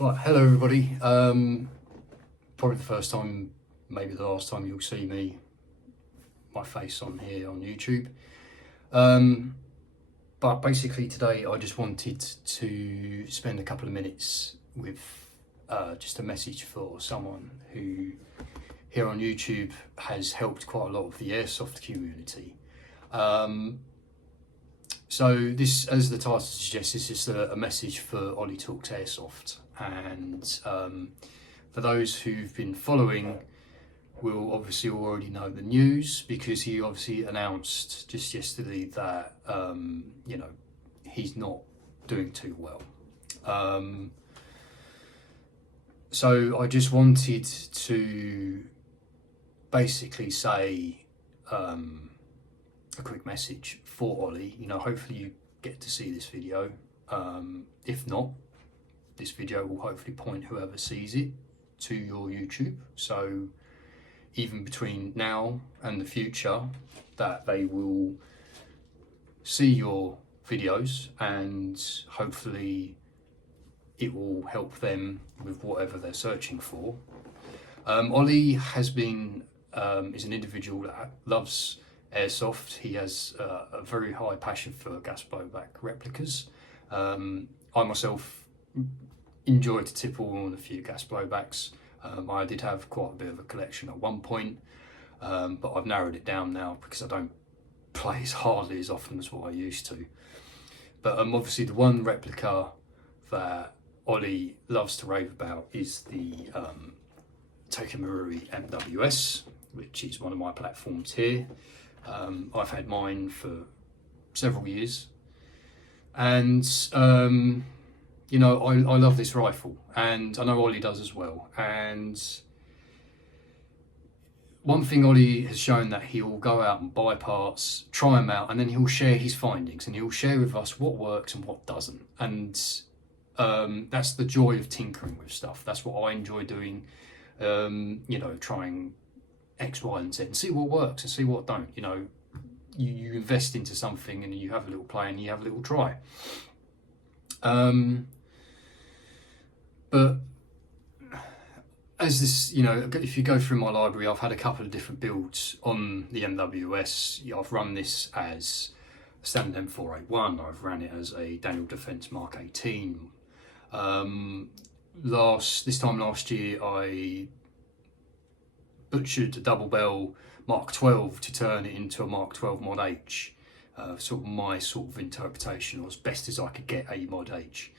Right, hello everybody. Probably the first time, maybe the last time you'll see my face on here on YouTube. But basically today I just wanted to spend a couple of minutes with just a message for someone who here on YouTube has helped quite a lot of the airsoft community. So this, as the title suggests, is just a message for Ollie Talks Airsoft. And for those who've been following will obviously already know the news, because he obviously announced just yesterday that he's not doing too well. So I just wanted to basically say a quick message for Ollie. Hopefully you get to see this video. If not, this video will hopefully point whoever sees it to your YouTube. So even between now and the future, that they will see your videos and hopefully it will help them with whatever they're searching for. Ollie has been is an individual that loves airsoft. He has a very high passion for gas blowback replicas. I myself enjoy to tipple on a few gas blowbacks. I did have quite a bit of a collection at one point, but I've narrowed it down now because I don't play as hardly as often as what I used to. But obviously the one replica that Ollie loves to rave about is the Takemaruri MWS, which is one of my platforms here. I've had mine for several years, and I love this rifle, and I know Ollie does as well. And one thing Ollie has shown, that he'll go out and buy parts, try them out, and then he'll share his findings, and he'll share with us what works and what doesn't. And that's the joy of tinkering with stuff. That's what I enjoy doing. Trying X, Y, and Z, and see what works and see what don't. You invest into something and you have a little play and you have a little try. But as this, if you go through my library, I've had a couple of different builds on the MWS. I've run this as a standard M481. I've ran it as a Daniel Defence Mark 18. This time last year, I butchered a double bell Mark 12 to turn it into a Mark 12 Mod H. Sort of my sort of interpretation, or as best as I could get a Mod H.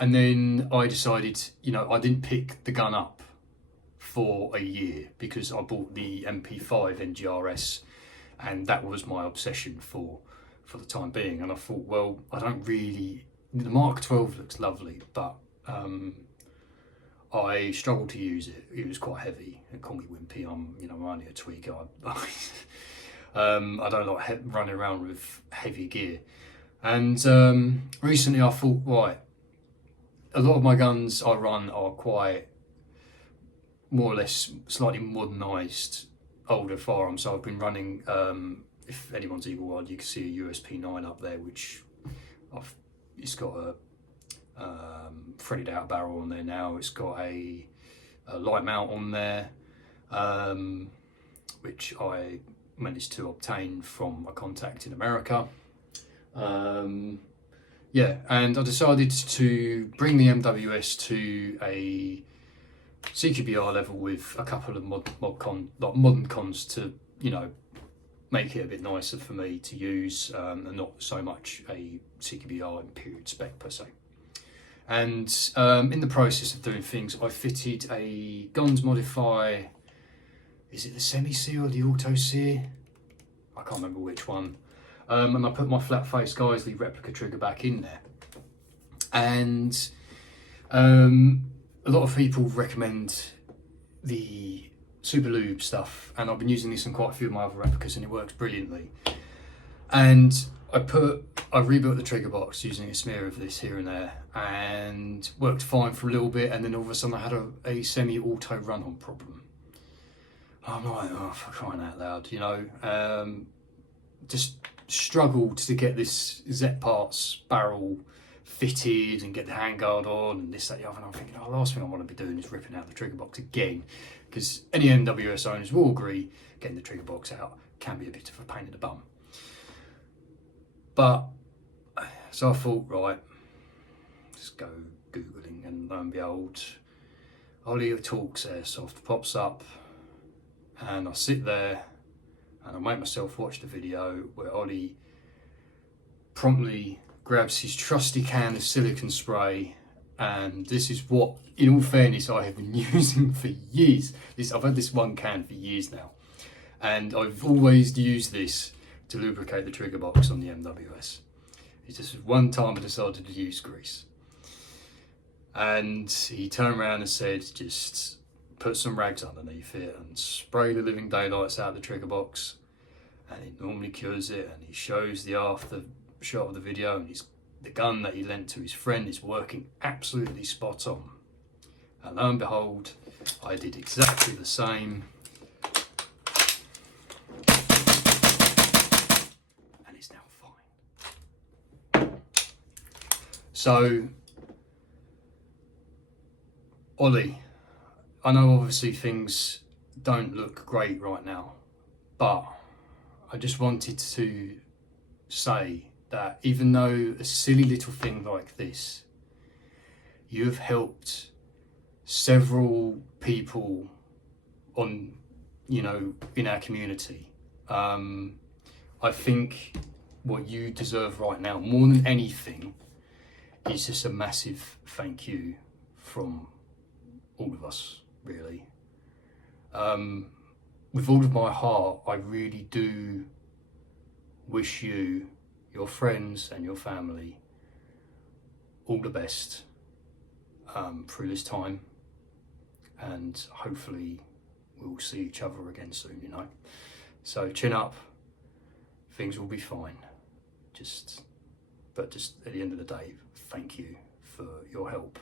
And then I decided, I didn't pick the gun up for a year because I bought the MP5 NGRS, and that was my obsession for the time being. And I thought, well, the Mark 12 looks lovely, but I struggled to use it. It was quite heavy. And call me wimpy. I'm only a tweaker. I don't like running around with heavy gear. And recently I thought, right, a lot of my guns I run are quite more or less slightly modernised older firearms. So I've been running, if anyone's eagle-eyed, you can see a USP9 up there, which it's got a threaded out barrel on there now. It's got a light mount on there, which I managed to obtain from a contact in America. And I decided to bring the MWS to a CQBR level with a couple of modern cons to make it a bit nicer for me to use, and not so much a CQBR and period spec per se. And in the process of doing things, I fitted a Guns Modify, is it the semi-sear or the auto-sear? I can't remember which one. And I put my flat face Geisley replica trigger back in there. And a lot of people recommend the Super Lube stuff, and I've been using this on quite a few of my other replicas, and it works brilliantly. And I rebuilt the trigger box using a smear of this here and there, and worked fine for a little bit, and then all of a sudden I had a semi-auto run-on problem. I'm like, oh, for crying out loud, just struggled to get this Z Parts barrel fitted and get the handguard on and this, that, the other. And I'm thinking, oh, the last thing I want to be doing is ripping out the trigger box again, because any MWS owners will agree getting the trigger box out can be a bit of a pain in the bum. But so I thought, right, let's go Googling, and lo and behold, Ollie Talks Airsoft pops up, and I sit there and I make myself watch the video where Ollie promptly grabs his trusty can of silicone spray, and this is what, in all fairness, I have been using for years. I've had this one can for years now, and I've always used this to lubricate the trigger box on the MWS. It's just one time I decided to use grease, and he turned around and said, just put some rags underneath it and spray the living daylights out of the trigger box, and it normally cures it. And he shows the after shot of the video, and the gun that he lent to his friend is working absolutely spot on. And lo and behold, I did exactly the same, and it's now fine. So, Ollie, I know obviously things don't look great right now, but I just wanted to say that even though a silly little thing like this, you have helped several people on, in our community. I think what you deserve right now, more than anything, is just a massive thank you from all of us, really. With all of my heart, I really do wish you, your friends and your family, all the best through this time, and hopefully we'll see each other again soon, So chin up, things will be fine. Just at the end of the day, thank you for your help